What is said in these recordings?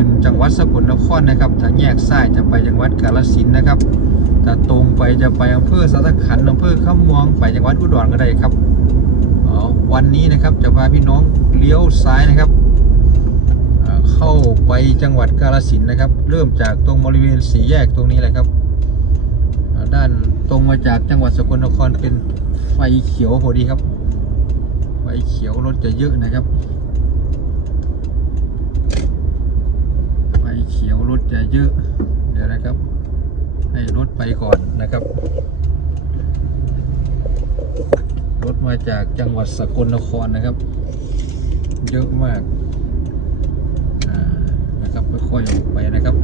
ขึ้นจังหวัดสกลนครนะครับถ้าแยกซ้ายจะไปจังหวัดกาฬสินธุ์นะครับถ้าตรงไปจะไปอำเภอสัตขันธ์อำเภอข้ามวงไปจังหวัดอุดรก็ได้ครับวันนี้นะครับจะพาพี่น้องเลี้ยวซ้ายนะครับ เข้าไปจังหวัดกาฬสินธุ์นะครับ เริ่มจากตรงบริเวณสี่แยกตรงนี้แหละครับด้านตรงมาจากจังหวัดสกลนครเป็นไฟเขียวพอดีครับ ไฟเขียวรถจะเยอะนะครับ ไฟเขียว รถจะเยอะ เดี๋ยวนะครับ ให้รถไปก่อนนะครับ รถมาจากจังหวัดสกลนครนะครับ เยอะมากนะครับค่อยๆออกไปนะครับ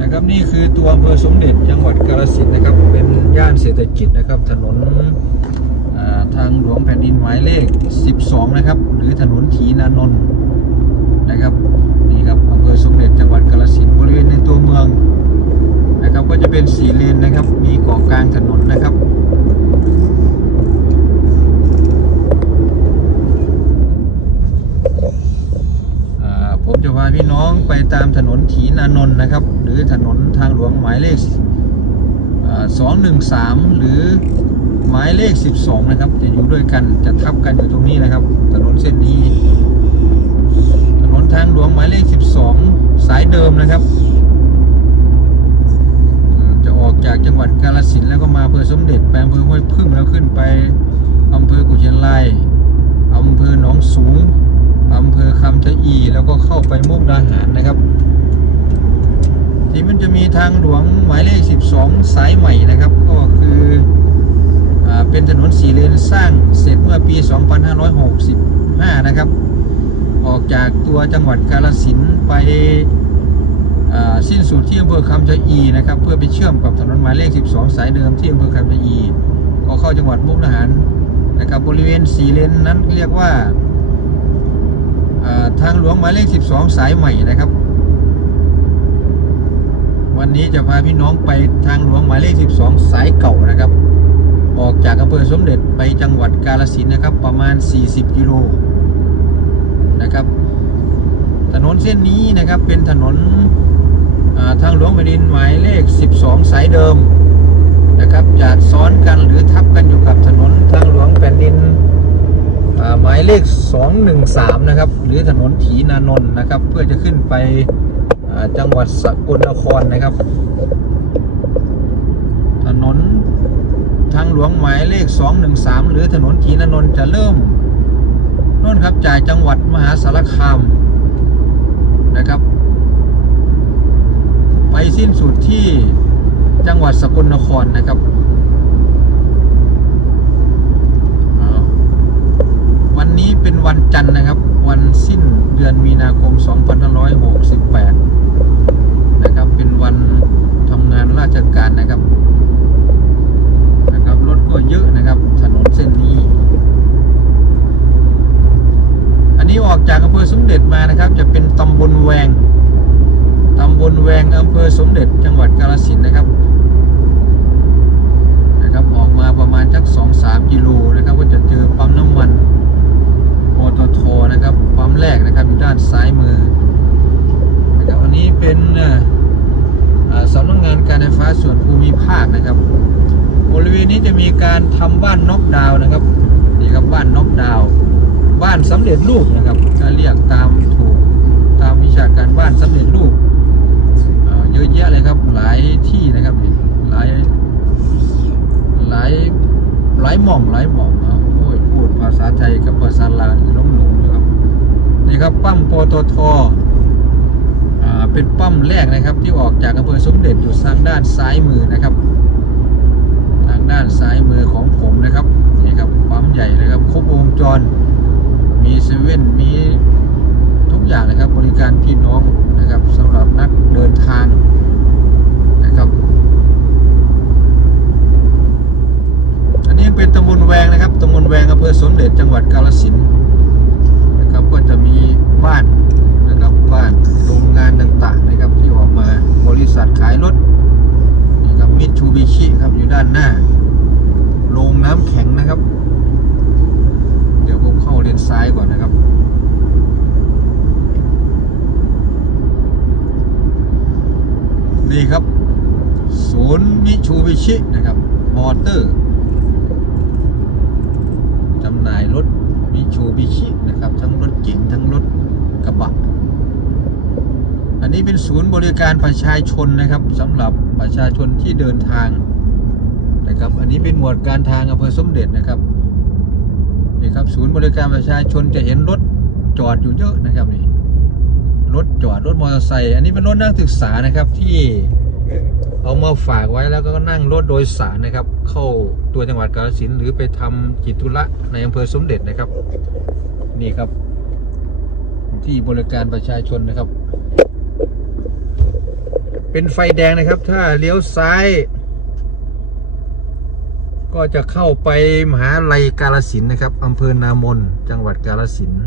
นะครับนี่คือตัวอำเภอสมเด็จจังหวัดกาฬสินธุ์นะครับ เป็นย่านเศรษฐกิจนะครับ ถนนทางหลวงแผ่นดินหมายเลข 12 นะครับ หรือถนนถีนานนท์นะครับ อำเภอสมเด็จจังหวัดกาฬสินธุ์บริเวณในตัวเมืองนะครับก็จะเป็นสีเลนนะครับ มีเกาะกลางถนนนะครับผมจะพาพี่น้องไปตามถนนถีนานนท์นะครับ หรือถนนทางหลวงหมายเลขสองหนึ่งสามหรือหมายเลข 12 นะครับ จะอยู่ด้วยกันจะทับกันอยู่ตรงนี้นะครับ ถนนเส้นนี้ ถนนทางหลวงหมายเลข 12 สาย เดิมนะครับ จะออกจากจังหวัดกาฬสินธุ์แล้วก็มาอำเภอสมเด็จไปอำเภอห้วยพึ่งแล้วขึ้นไปอำเภอกุเชียงรายอำเภอหนองสูงอำเภอคำชะอีแล้วก็เข้าไปมุกดาหารนะครับ ที่มันจะมีทางหลวงหมายเลข 12 สายใหม่นะครับ ก็คืออเป็นถนนสี่เลนสร้างเสร็จเมื่อปี 2565 นะครับ ออกจากตัวจังหวัดกาฬสินไป สิ้นสุดที่อำเภอคำชะอีนะครับเพื่อไปเชื่อมกับถนนหมายเลข 12 สายเดิมที่อำเภอคำชะอีก็เข้าจังหวัดมุกดาหารนะครับบริเวณสีเลนนั้นเรียกว่าทางหลวงหมายเลข 12 สายใหม่นะครับ วันนี้จะพาพี่น้องไปทางหลวงหมายเลข 12 สายเก่านะครับ ออกจากอำเภอสมเด็จไปจังหวัดกาฬสินนะครับ ประมาณ 40 กิโลนะครับ ถนนเส้นนี้นะครับเป็นถนน ทางหลวงแผ่นดินหมายเลข 12 สายเดิมนะครับจะซ้อนกันหรือทับกันอยู่กับถนนทางหลวงแผ่นดินหมายเลข 213 นะครับ หรือถนนถีนานนท์นะครับ เพื่อจะขึ้นไปจังหวัดสกลนครนะครับ ถนนทางหลวงหมายเลข 213 หรือถนนถีนานนท์จะเริ่มนู่นครับจากจังหวัดมหาสารคามนะครับ ไปสิ้นสุดที่จังหวัดสกลนครนะครับววันนี้เป็นวันจันทร์นะครับ วันสิ้นเดือนมีนาคม 2568 นะครับ เป็นวันทำงานราชการนะครับ นะครับ รถก็เยอะนะครับ ถนนเส้นนี้ อันนี้ออกจากอำเภอสมเด็จมานะครับ จะเป็นตำบลแวง ตำบลแวงอำเภอสมเด็จจังหวัดกาฬสินนะครับนะครับ ออกมาประมาณสัก2-3กิโลนะครับ ก็จะเจอปั๊มน้ำมันปตทนะครับปั๊มแรกนะครับอยู่ด้านซ้ายมือนะครับอันนี้เป็นสำนักงานการไฟฟ้าส่วนภูมิภาคนะครับบริเวณนี้จะมีการทำบ้านน็อกดาวนะครับนี่ครับบ้านน็อกดาวบ้านสำเร็จรูปนะครับจะเรียกตามถูกตามวิชาการบ้านสำเร็จรูป เยอะแยะเลยครับ หลายที่นะครับหลายหลายหลายหม่องหลายหม่องอะโอ้ยพูดภาษาไทยกับภาษาลาวล้มหลงอยู่ครับนี่ครับปั๊มปตทอ่าเป็นปั๊มแรกนะครับ ที่ออกจากอำเภอสมเด็จอยู่ทางด้านซ้ายมือนะครับ ทางด้านซ้ายมือของผมนะครับนี่ครับปั๊มใหญ่เลยครับครบวงจร มีเซเว่นมีทุกอย่างนะครับ บริการพี่น้อง นะครับสำหรับนักเดินทางนะครับ อันนี้เป็นตำบลแวงนะครับตำบลแวงอำเภอสมเด็จจังหวัดกาฬสินธุ์ก็จะมีบ้านนะครับบ้านโรงงานต่างๆนะครับที่ออกมาบริษัทขายรถนี่ครับมิตซูบิชิครับอยู่ด้านหน้า โรงน้ำแข็งนะครับ เดี๋ยวผมเข้าเลนซ้ายก่อนนะครับ นี่ครับ ศูนย์มิ ชินะครับ มอเตอร์จำหน่ายรถมิโชบิชินะครับ ทั้งรถเก๋งทั้งรถกระบะ อันนี้เป็นศูนย์บริการประชาชนนะครับสำหรับประชาชนที่เดินทางนะครับ อันนี้เป็นหมวดการทางอำเภอสมเด็จนะครับนี่ครับศูนย์บริการประชาชนจะเห็นรถจอดอยู่เยอะนะครับนี่รถจอดรถมอเตอร์ไซค์อันนี้เป็นรถนักศึกษานะครับที่ เอามาฝากไว้แล้วก็นั่งรถโดยสารนะครับ เข้าตัวจังหวัดกาฬสินธุ์หรือไปทำกิจธุระในอำเภอสมเด็จนะครับ นี่ครับ ที่บริการประชาชนนะครับ เป็นไฟแดงนะครับ ถ้าเลี้ยวซ้าย ก็จะเข้าไปมหาลัยกาฬสินธุ์นะครับอำเภอนามนจังหวัดกาฬสินธุ์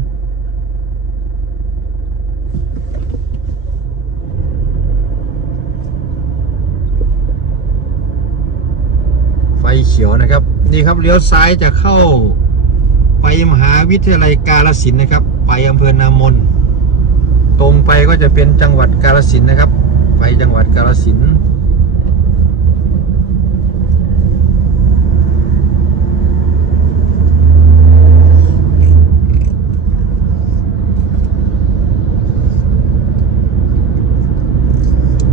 ฟเขียวนะครับ นี่ครับเลี้ยวซ้ายจะเข้าไปมหาวิทยาลัยกาฬสินนะครับ ไปอำเภอนามน ตรงไปก็จะเป็นจังหวัดกาฬสินนะครับ ไปจังหวัดกาฬสิน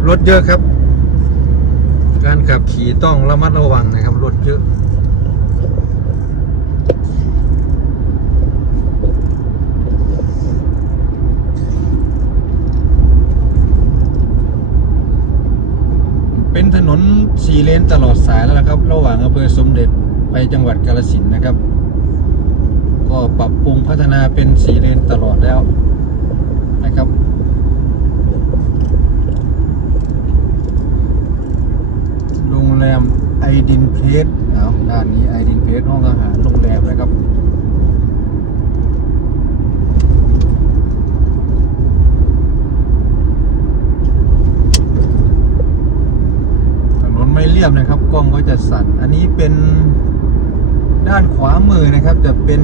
รถเยอะครับ การขับขี่ต้องระมัดระวังนะครับรถเยอะเป็นถนนสี่เลนตลอดสายแล้วนะครับ ระหว่างอำเภอสมเด็จไปจังหวัดกาฬสินนะครับ ก็ปรับปรุงพัฒนาเป็นสี่เลนตลอดแล้วนะครับ โรง แรมไอดินเพลสเอาด้านนี้ไอดินเพลสห้องอาหารโรงแรมนะครับถนนไม่เรียบนะครับ กล้องก็จะสั่น อันนี้เป็นด้านขวามือนะครับ จะเป็น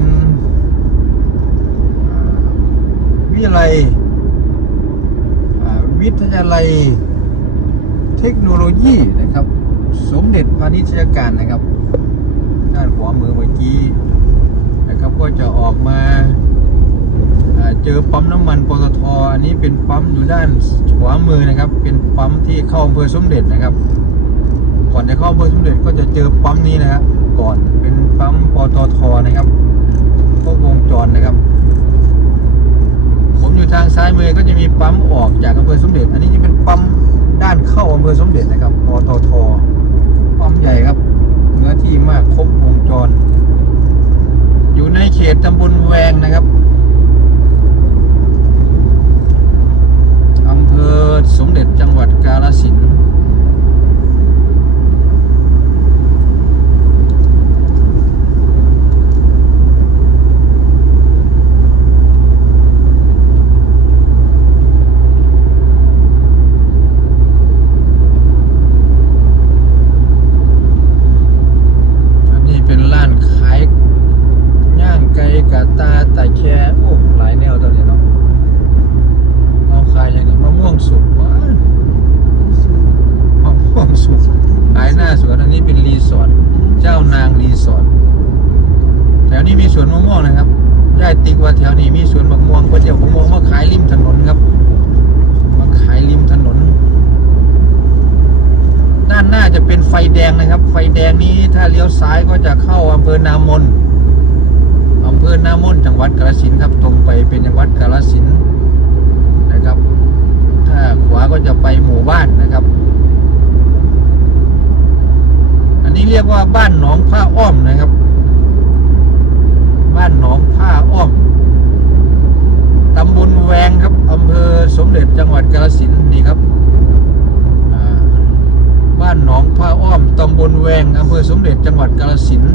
วิทยาลัยวิทยาลัยเทคโนโลยีนะครับ สมเด็จพาณิชยการนะครับ ด้านขวามือเมื่อกี้นะครับก็จะออกมาเจอปั๊มน้ำมันปตทอันนี้เป็นปั๊มอยู่ด้านขวามือนะครับ เป็นปั๊มที่เข้าอำเภอสมเด็จนะครับ ก่อนจะเข้าอำเภอสมเด็จก็จะเจอปั๊มนี้นะครับก่อนเป็นปั๊มปตทนะครับก็วงจรนะครับ ผมอยู่ทางซ้ายมือก็จะมีปั๊มออกจากอำเภอสมเด็จ อันนี้จะเป็นปั๊มด้านเข้าอำเภอสมเด็จนะครับปตทปั๊มใหญ่ครับ เนื้อที่มากครบวงจร อยู่ในเข ตตำบลแวงนะครับอำเภอสมเด็จจังหวัดกาฬสินธุ์ อันนี้เป็นร้านขายย่างไก่กะตาแต่แค่โอ้หลายแนวตัวนี้เนาะเราขายอย่างนี้มะม่วงสุกหวานมะม่วงสุกขายหน้าสวนอันนี้เป็นรีสอร์ทเจ้านางรีสอร์ทแถวนี้มีสวนมะม่วงนะครับยายติ๊กว่าแถวนี้มีสวนมะม่วงก็เดี๋ยวมะม่วงมาขายริมถนนครับมาขายริมถนน ด้านหน้าจะเป็นไฟแดงนะครับ ไฟแดงนี้ถ้าเลี้ยวซ้ายก็จะเข้าอำเภอนามนอำเภอนามนจังหวัดกาฬสินธุ์ครับ ตรงไปเป็นจังหวัดกาฬสินธุ์นะครับ ถ้าขวาก็จะไปหมู่บ้านนะครับ อันนี้เรียกว่าบ้านหนองผ้าอ้อมนะครับ บ้านหนองผ้าอ้อมตำบลแวงครับอำเภอสมเด็จจังหวัดกาฬสินธุ์นี่ครับบ้านหนองผ้าอ้อมตำบลแวงอำเภอสมเด็จจังหวัดกาฬสินธุ์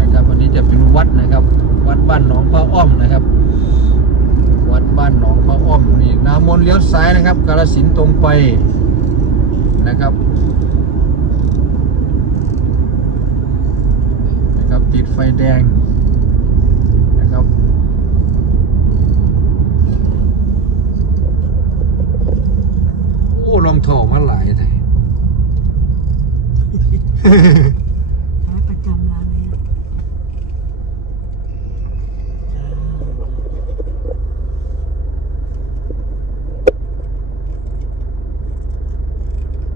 นะครับอันนี้จะเป็นวัดนะครับ วัดบ้านหนองผ้าอ้อมนะครับ วัดบ้านหนองพระอ้อมนี่นามนเลี้ยวซ้ายนะครับกาลสินธุ์ตรงไปนะครับนะครับ ติด ไฟแดงนะครับโอ้ลองถอมาหลายเลยร้านประจำร้านนี้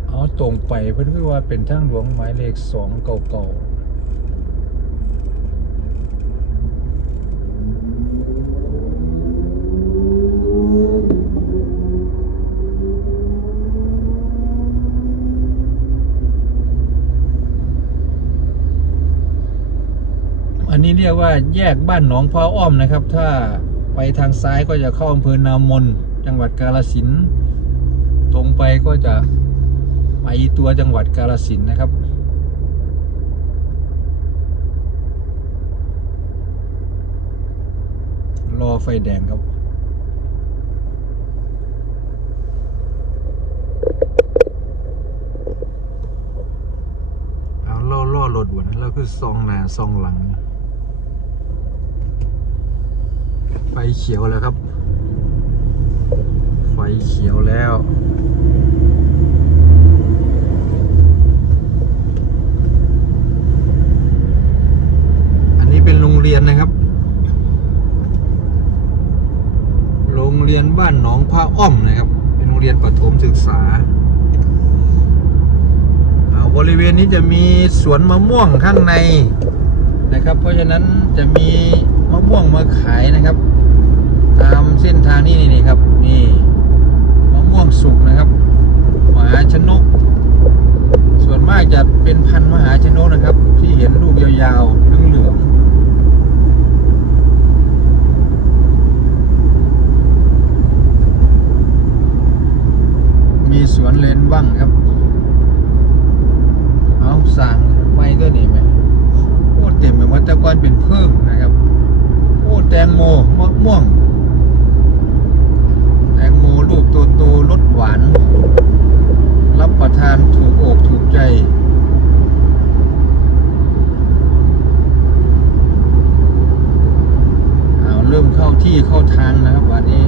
เอาตรงไปเพื่อนคือว่าเป็นทางหลวงหมายเลขสองเก่าๆ รียกว่าแยกบ้านหนองพระอ้อมนะครับ ถ้าไปทางซ้ายก็จะเข้าอำเภอนามน จังหวัดกาฬสินตรงไปก็จะไปตัวจังหวัดกาฬสินนะครับรอไฟแดงครับ เอาล่อล่อรถวันแล้วคือซองหน้าซองหลัง ไฟ เขียวแล้วครับ ไฟเขียวแล้วอันนี้เป็นโรงเรียนนะครับ โรงเรียนบ้านหนองพระอ้อมนะครับ เป็นโรงเรียนประถมศึกษาอ่าบริเวณนี้จะมีสวนมะม่วงข้างในนะครับ เพราะฉะนั้นจะมีมะม่วงมาขายนะครับ ตามเส้นทางนี้นี่ครับ นี่มะม่วงสุกนะครับมหาชนก ส่วนมากจะเป็นพันธุ์มหาชนกนะครับ ที่เห็นลูกยาวๆเหลืองๆมีสวนเลนว่างครับ เอาสั่งไม่ก็นี่ไหมโอ้เต็มไปหมดแต่ก่อนเป็นเพิ่มนะครับ โอ้แตงโมมะม่วง แตงโมลูก โตรสหวาน รับประทานถูกอกถูกใจ เอาเริ่มเข้าที่เข้าทางนะครับวันนี้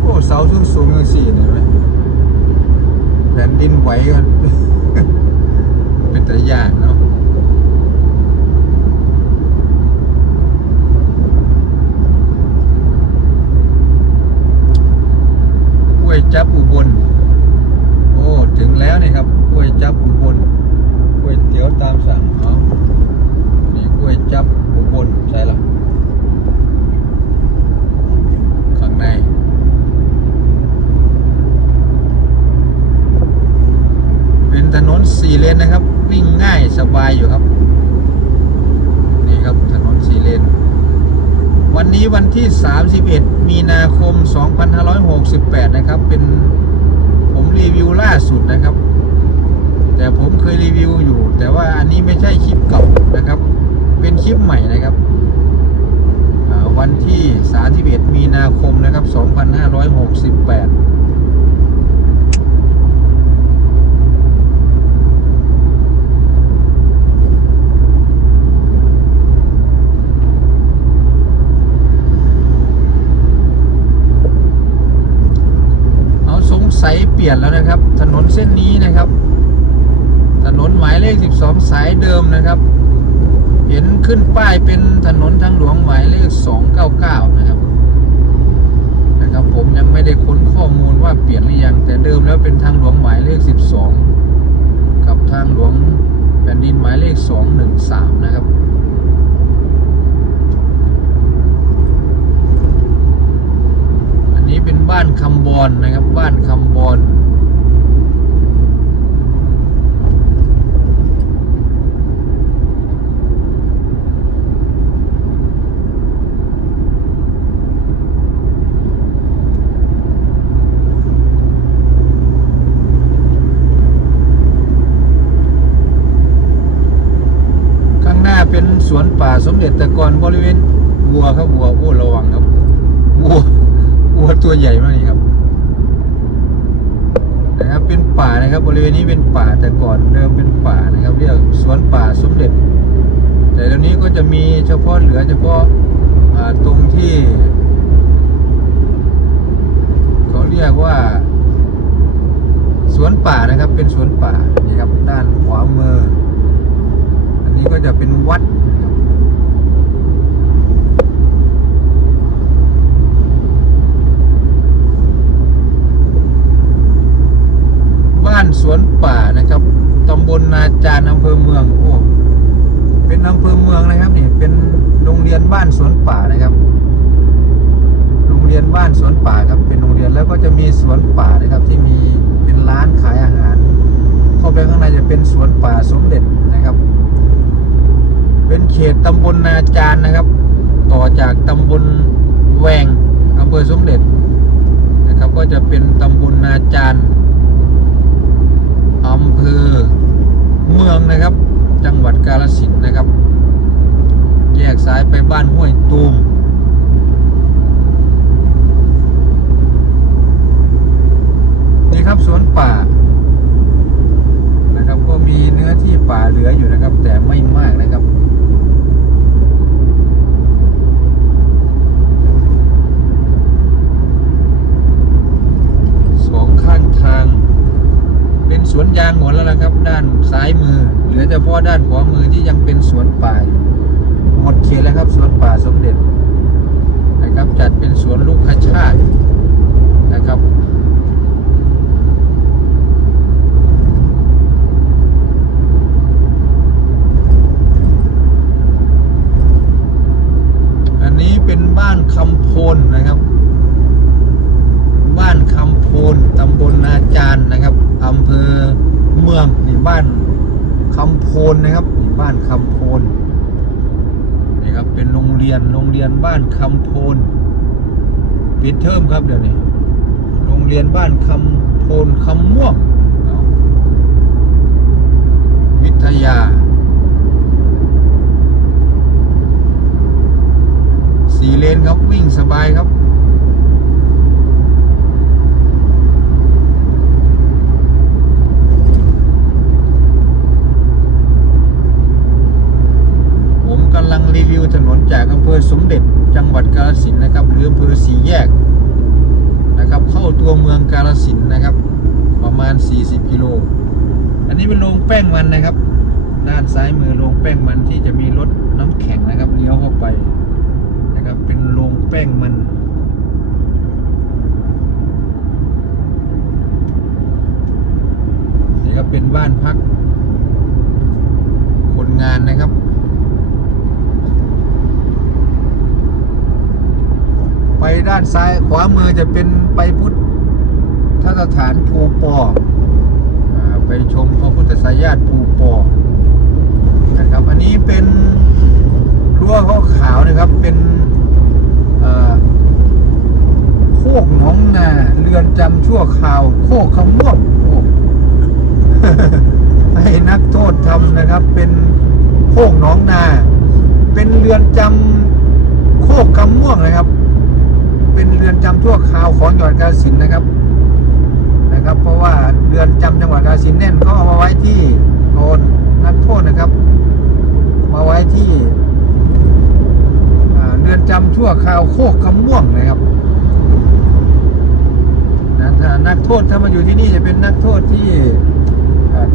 โอ้เสาสูงสูงอย่างสี่เห็นไหมแผ่นดินไหวกัน เป็นแต่ยากเนาะ กล้วยจับอุบล โอ้ ถึงแล้วนี่ครับกล้วยจับอุบลกล้วยเตี๋ยวตามสั่งเอานี่กล้วยจับอุบลใช่ละข้างใน เป็นถนนสี่เลนนะครับ วิ่งง่ายสบายอยู่ครับ นี่ครับถนนสี่เลน วั นนี้วันที่ 31 มีนาคม 2568 นะครับ เป็นผมรีวิวล่าสุดนะครับ แต่ผมเคยรีวิวอยู่ แต่ว่าอันนี้ไม่ใช่คลิปเก่านะครับ เป็นคลิปใหม่นะครับ วันที่ 31 มีนาคมนะครับ 2568 เอาสงสัยเปลี่ยนแล้วนะครับ ถนนเส้นนี้นะครับ ถนนหมายเลข 12 สายเดิมนะครับ เห็นขึ้นป้ายเป็นถนนทางหลวงหมายเลข 299 นะครับนะครับ ผมยังไม่ได้ค้นข้อมูลว่าเปลี่ยนหรือยังแต่เดิมแล้วเป็นทางหลวงหมายเลข 12 กับทางหลวงแผ่นดินหมายเลข 213 นะครับี้เป็นบ้านคำบอนนะครับ บ้านคำบอนเป็นสวนป่าสมเด็จตะกอนบริเวณวัวครับวัวโอ้ระวังครับวัว วัวตัวใหญ่มากนี่ครับนะครับเป็นป่านะครับบริเวณนี้เป็นป่าแต่ก่อนเดิมเป็นป่านะครับ เรียกสวนป่าสมเด็จ แต่เดี๋ยวนี้ก็จะมีเฉพาะเหลือเฉพาะาตรงที่ เขาเรียกว่า สวนป่านะครับเป็นสวนป่านี่ครับด้านขวามือ อันนี้ก็จะเป็นวัดนะครับบ้าน สวนป่านะครับตำบลนาจารอำเภอเมืองโอ้เป็นอำเภอเมืองนะครับนี่เป็นโรงเรียนบ้านสวนป่านะครับ โรงเรียนบ้านสวนป่าครับเป็นโรงเรียนแล้วก็จะมีสวนป่านะครับที่มีเป็นร้านขายอาหาร เข้าไปข้างในจะเป็นสวนป่าสมเด็จนะครับ เป็นเขตตำบลนาจารนะครับ ต่อจากตำบลแวงอำเภอสมเด็จนะครับ ก็จะเป็นตำบลนาจารอำเภอเมืองนะครับ จังห วัดกาลสินนะครับ แยกซ้ายไปบ้านห้วยตูมนี่ครับสวนป่านะครับก็มีเนื้อที่ป่าเหลืออยู่นะครับ แต่ไม่มากนะครับ สองข้างทาง เป็น สวนยางหมดแล้วนะครับ ด้านซ้ายมือ เหลือเฉพาะด้านขวามือที่ยังเป็นสวนป่าหมดเขตแล้วครับสวนป่าสมเด็จนะครับ จัดเป็นสวนลูกคชาตินะครับ อันนี้เป็นบ้านคำโพนนะครับ บ้านคำโพนตำบลนาจารนะครับอำเภอเมืองนี่บ้านคำโพนนะครับนี่บ้านคำโพนนี่ครับเป็นโรงเรียนโรงเรียนบ้านคำโพน ปิดเทอมครับเดี๋ยวนี้ โรงเรียนบ้านคำโพนคำม่วง วิทยา สี่เลนครับวิ่งสบายครับผมกำลังรีวิวถนนจากอำเภอสมเด็จ จังหวัดกาฬสินนะครับหรืออำเภอสีแยกนะครับ เข้าตัวเมืองกาฬสินนะครับ ประมาณ 40 กิโล อันนี้เป็นโรงแป้งมันนะครับ ด้านซ้ายมือโรงแป้งมันที่จะมีรถน้ำแข็งนะครับเลี้ยวเข้าไปนะครับ เป็นโรงแป้งมันนี่ก็เป็นบ้านพักคนงานนะครับ ไปด้านซ้ายขวามือจะเป็นไปพุทธสถานภูปอไปชมพระพุทธสายาตภูปอนะครับอันนี้เป็นรั้วขาวนะครับเป็นโคกหนองนาเรือนจำชั่วคราว โคกขม่วงโอ้ให้นักโทษทำนะครับ เป็นโคกหนองนา เป็นเรือนจำโคกคำม่วงนะครับ เป็นเรือนจำชั่วคราวของจังหวัดกาฬสินนะครับนะครับ เพราะว่าเรือนจำจังหวัดกาฬสินแน่นก็เอามาไว้ที่โนนนักโทษนะครับ มาไว้ที่เรือนจำชั่วคราวโคกคำม่วงนะครับนะถ้านักโทษถ้ามาอยู่ที่นี่จะเป็นนักโทษที่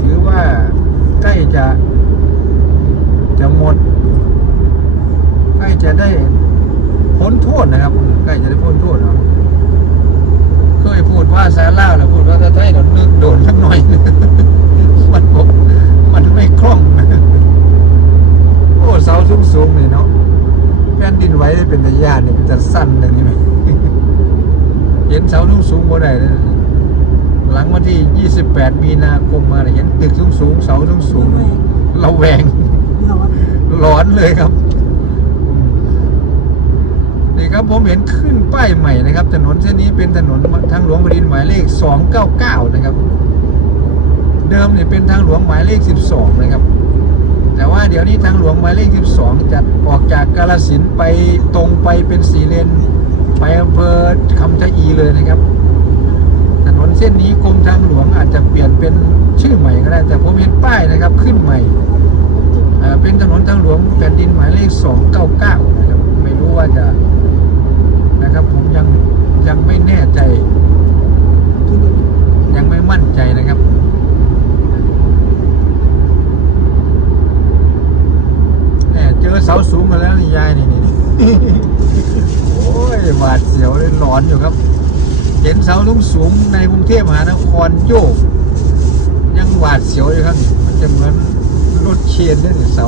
ถือว่าใกล้จะจะหมดใกล้จะได้ พ้นโทษนะครับ ใกล้จะได้พ้นโทษเนาะเคยพูดว่าซาล่าแล้วพูดว่าถ้าไทยโดนนึกโดนสักหน่อย มันบกมันไม่คล่อง โอ้เสาสูงๆเลยเนาะแผ่นดินไหว้ได้เป็นระยะเนี่ยมันจะสั้นอย่งนี้ไหมเห็นเสาสูงสูงบ่ได้เลยหลังวันที่ 28 มีนาคมมาเห็นตึกสูงสูงๆเสาสูงสูงๆเราแวงร้อนเลยครับ นี่ครับผมเห็นขึ้นป้ายใหม่นะครับ ถนนเส้นนี้เป็นถนนทางหลวงแผ่นดินหมายเลข 299 นะครับ เดิมเนี่ยเป็นทางหลวงหมายเลข 12 นะครับ แต่ว่าเดี๋ยวนี้ทางหลวงหมายเลข 12จะออกจากกาลสินไปตรงไปเป็นสีเลนไปอำเภอคำชะอีเลยนะครับ ถนนเส้นนี้กรมทางหลวงอาจจะเปลี่ยนเป็นชื่อใหม่ก็ได้ แต่ผมเห็นป้ายนะครับขึ้นใหม่เป็นถนนทางหลวงแผ่นดินหมายเลข 299นะครับ ว่าจะนะครับ ผมยังยังไม่แน่ใจ ยังไม่มั่นใจนะครับแหมเจอเสาสูงมาแล้วนี่ยายนี่นี่โอ้ยหวาดเสียวเลยหลอนอยู่ครับเห็นเสาสูงสูงในกรุงเทพมหานครโยก ยังหวาดเสียวอยู่ครับ มันจะเหมือนรถเชนเลยเนี่ยเสา